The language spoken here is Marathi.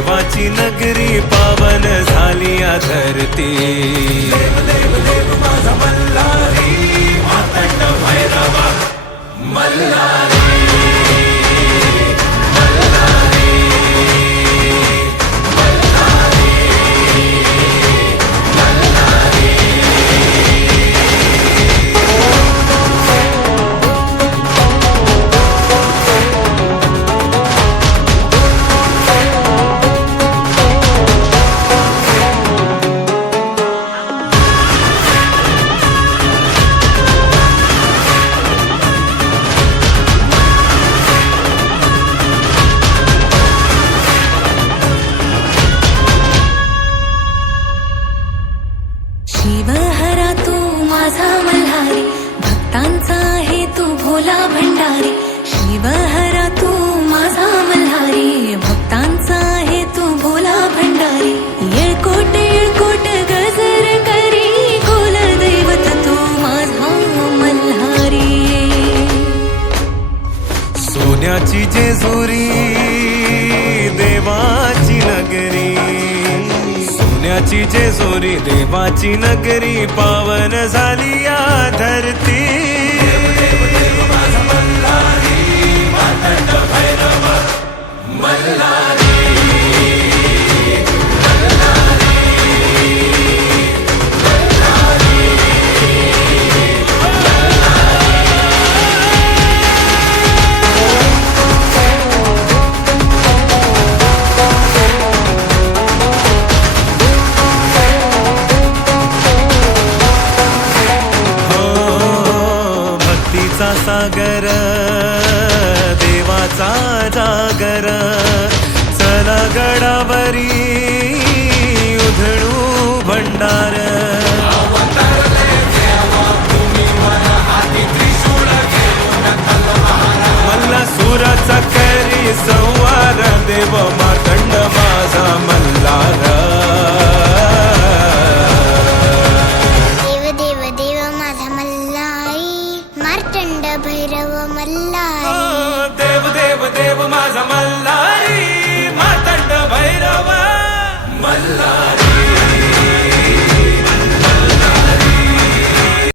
देवाची नगरी पावन झाली या धरती. देव देव देव माझा मल्ला. भक्तांचा आहे तू भोला भंडारी. शिवहरा तू माझा मल्हारी. भक्तांचा आहे तू भोला भंडारी. येळकोट येळकोट गजर करी. कुल दैवत तू माझा मल्हारी. सोन्याची जेजुरी देवाची नगरी. सोन्याची जेजुरी देवाची नगरी. पावन झाली या भक्तीचा सागर देवाचा जागर. चला गडावरी उधळू भंडार. मल्हारी देव देव देव माझा मल्हारी